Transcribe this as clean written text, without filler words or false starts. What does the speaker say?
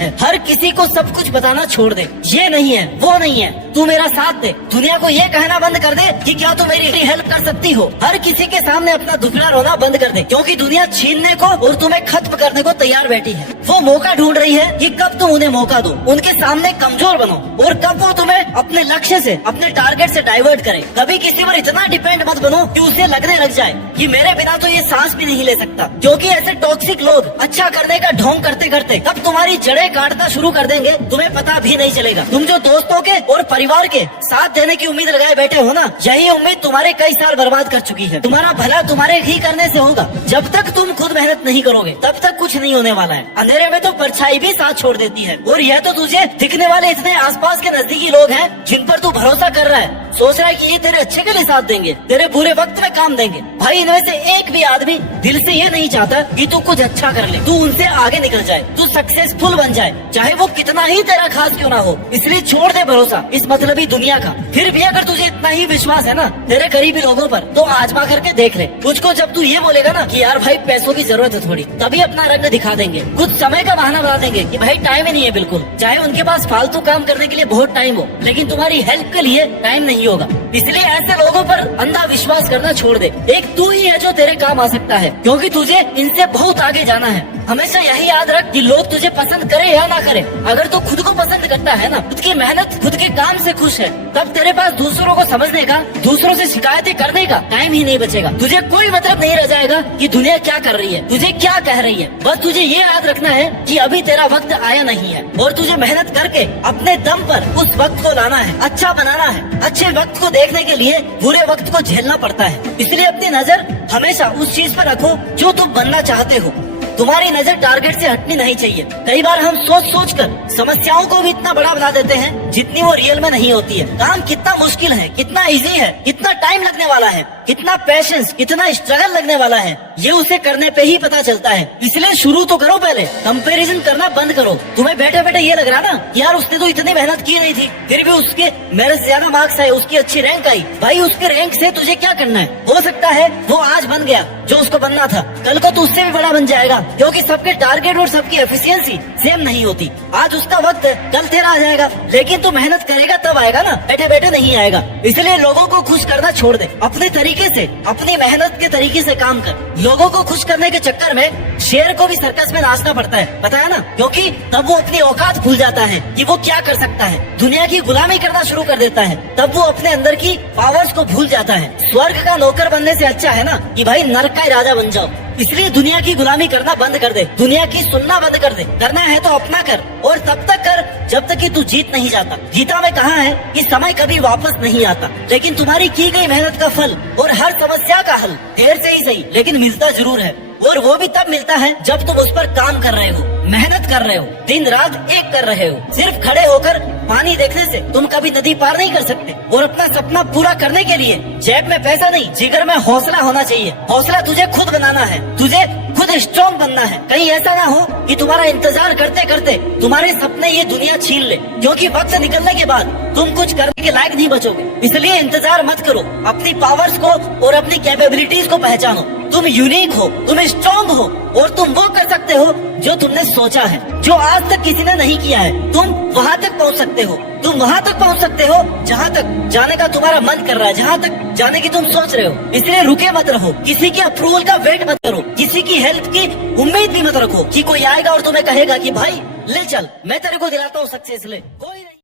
है। हर किसी को सब कुछ बताना छोड़ दे, ये नहीं है वो नहीं है, तू मेरा साथ दे। दुनिया को ये कहना बंद कर दे कि क्या तू मेरी हेल्प कर सकती हो। हर किसी के सामने अपना दुखड़ा रोना बंद कर दे, क्योंकि दुनिया छीनने को और तुम्हें खत्म करने को तैयार बैठी है। वो मौका ढूंढ रही है कि कब तुम उन्हें मौका दो, उनके सामने कमजोर बनो और कब वो तुम्हें अपने लक्ष्य से, अपने टारगेट से डाइवर्ट करे। कभी किसी पर इतना डिपेंड मत बनो कि उसे लगने लग जाए कि मेरे बिना तो ये सांस भी नहीं ले सकता, क्योंकि ऐसे टॉक्सिक लोग अच्छा करने का ढोंग करते करते कब तुम्हारी जड़ें काटना शुरू कर देंगे तुम्हें पता भी नहीं चलेगा। तुम जो दोस्तों के और परिवार के साथ देने की उम्मीद लगाए बैठे हो ना, यही उम्मीद तुम्हारे कई साल बर्बाद कर चुकी है। तुम्हारा भला तुम्हारे ही करने से होगा, जब तक तुम खुद मेहनत नहीं करोगे तब तक कुछ नहीं होने वाला है। अंधेरे में तो परछाई भी साथ छोड़ देती है, और यह तो तुझे दिखने वाले इतने आसपास के नजदीकी लोग हैं जिन पर तू भरोसा कर रहा है, सोच रहा है कि ये तेरे अच्छे के लिए साथ देंगे, तेरे बुरे वक्त में काम देंगे। भाई इनमें से एक भी आदमी दिल से ये नहीं चाहता कि तू कुछ अच्छा कर ले, तू उनसे आगे निकल जाए, तू सक्सेसफुल बन जाए, चाहे वो कितना ही तेरा खास क्यों ना हो। इसलिए छोड़ दे भरोसा इस मतलबी दुनिया का। फिर भी अगर तुझे इतना ही विश्वास है ना तेरे करीबी लोगों पर, तो आजमा करके देख ले। तुझको जब तू ये बोलेगा ना कि यार भाई पैसों की जरूरत है थोड़ी, तभी अपना रंग दिखा देंगे, कुछ समय का बहाना बना देंगे कि भाई टाइम ही नहीं है बिल्कुल। चाहे उनके पास फालतू काम करने के लिए बहुत टाइम हो, लेकिन तुम्हारी हेल्प के लिए टाइम नहीं होगा। इसलिए ऐसे लोगों पर अंधा विश्वास करना छोड़ दे। एक तू ही है जो तेरे काम आ सकता है, क्योंकि तुझे इनसे बहुत आगे जाना है। हमेशा यही याद रख कि लोग तुझे पसंद करे या ना करे, अगर तू खुद को पसंद करता है ना, खुद की मेहनत खुद के काम से खुश है, तब तेरे पास दूसरों को समझने का, दूसरों से शिकायतें करने का टाइम ही नहीं बचेगा। तुझे कोई मतलब नहीं रह जाएगा कि दुनिया क्या कर रही है, तुझे क्या कह रही है। बस तुझे ये याद रखना है कि अभी तेरा वक्त आया नहीं है, और तुझे मेहनत करके अपने दम पर उस वक्त को लाना है, अच्छा बनाना है। अच्छे वक्त को देखने के लिए बुरे वक्त को झेलना पड़ता है। इसलिए अपनी नजर हमेशा उस चीज पर रखो जो तुम बनना चाहते हो। तुम्हारी नजर टारगेट से हटनी नहीं चाहिए। कई बार हम सोच सोच कर समस्याओं को भी इतना बड़ा बना देते हैं जितनी वो रियल में नहीं होती है। काम कितना मुश्किल है, कितना इजी है, कितना टाइम लगने वाला है, कितना पेशेंस, कितना स्ट्रगल लगने वाला है, ये उसे करने पे ही पता चलता है। इसलिए शुरू तो करो, पहले कंपैरिजन करना बंद करो। तुम्हें बैठे बैठे ये लग रहा ना कि यार उसने तो इतनी मेहनत की नहीं थी, फिर भी उसके मेरे से ज्यादा मार्क्स आए, उसकी अच्छी रैंक आई। भाई उसके रैंक से तुझे क्या करना है? हो सकता है वो आज बन गया जो उसको बनना था, कल को तो उससे भी बड़ा बन जाएगा, क्योंकि सबके टारगेट और सबकी एफिशिएंसी सेम नहीं होती। आज उसका वक्त है, कल तेरा आ जाएगा, लेकिन तू मेहनत करेगा तब आएगा ना, बैठे बैठे नहीं आएगा। इसलिए लोगों को खुश करना छोड़ दे, अपने तरीके से, अपनी मेहनत के तरीके से काम कर। लोगों को खुश करने के चक्कर में शेर को भी सर्कस में नाचना पड़ता है, पता है ना, क्योंकि तब वो अपनी औकात भूल जाता है कि वो क्या कर सकता है। दुनिया की गुलामी करना शुरू कर देता है, तब वो अपने अंदर की पावर्स को भूल जाता है। स्वर्ग का नौकर बनने से अच्छा है ना कि भाई नरक का राजा बन जाओ। इसलिए दुनिया की गुलामी करना बंद कर दे, दुनिया की सुनना बंद कर दे। करना है तो अपना कर, और तब तक कर जब तक कि तू जीत नहीं जाता। गीता में कहा है कि समय कभी वापस नहीं आता, लेकिन तुम्हारी की गई मेहनत का फल और हर समस्या का हल देर से ही सही लेकिन मिलता जरूर है। और वो भी तब मिलता है जब तुम उस पर काम कर रहे हो, मेहनत कर रहे हो, दिन रात एक कर रहे हो। सिर्फ खड़े होकर पानी देखने से तुम कभी नदी पार नहीं कर सकते। और अपना सपना पूरा करने के लिए जेब में पैसा नहीं, जिगर में हौसला होना चाहिए। हौसला तुझे खुद बनाना है, तुझे खुद स्ट्रॉन्ग बनना है। कहीं ऐसा ना हो कि तुम्हारा इंतजार करते करते तुम्हारे सपने ये दुनिया छीन ले, क्योंकि वक्त निकलने के बाद तुम कुछ करने के लायक नहीं बचोगे। इसलिए इंतजार मत करो, अपनी पावर्स को और अपनी कैपेबिलिटीज को पहचानो। तुम यूनिक हो, तुम स्ट्रॉन्ग हो, और तुम वो कर सकते हो जो तुमने सोचा है, जो आज तक किसी ने नहीं किया है। तुम वहाँ तक पहुँच सकते हो, तुम वहाँ तक पहुँच सकते हो जहाँ तक जाने का तुम्हारा मन कर रहा है, जहाँ तक जाने की तुम सोच रहे हो। इसलिए रुके मत रहो, किसी के अप्रूवल का वेट मत करो, किसी की हेल्प की उम्मीद भी मत रखो कि कोई आएगा और तुम्हें कहेगा कि भाई ले चल मैं तेरे को दिलाता हूँ सक्सेस। ले कोई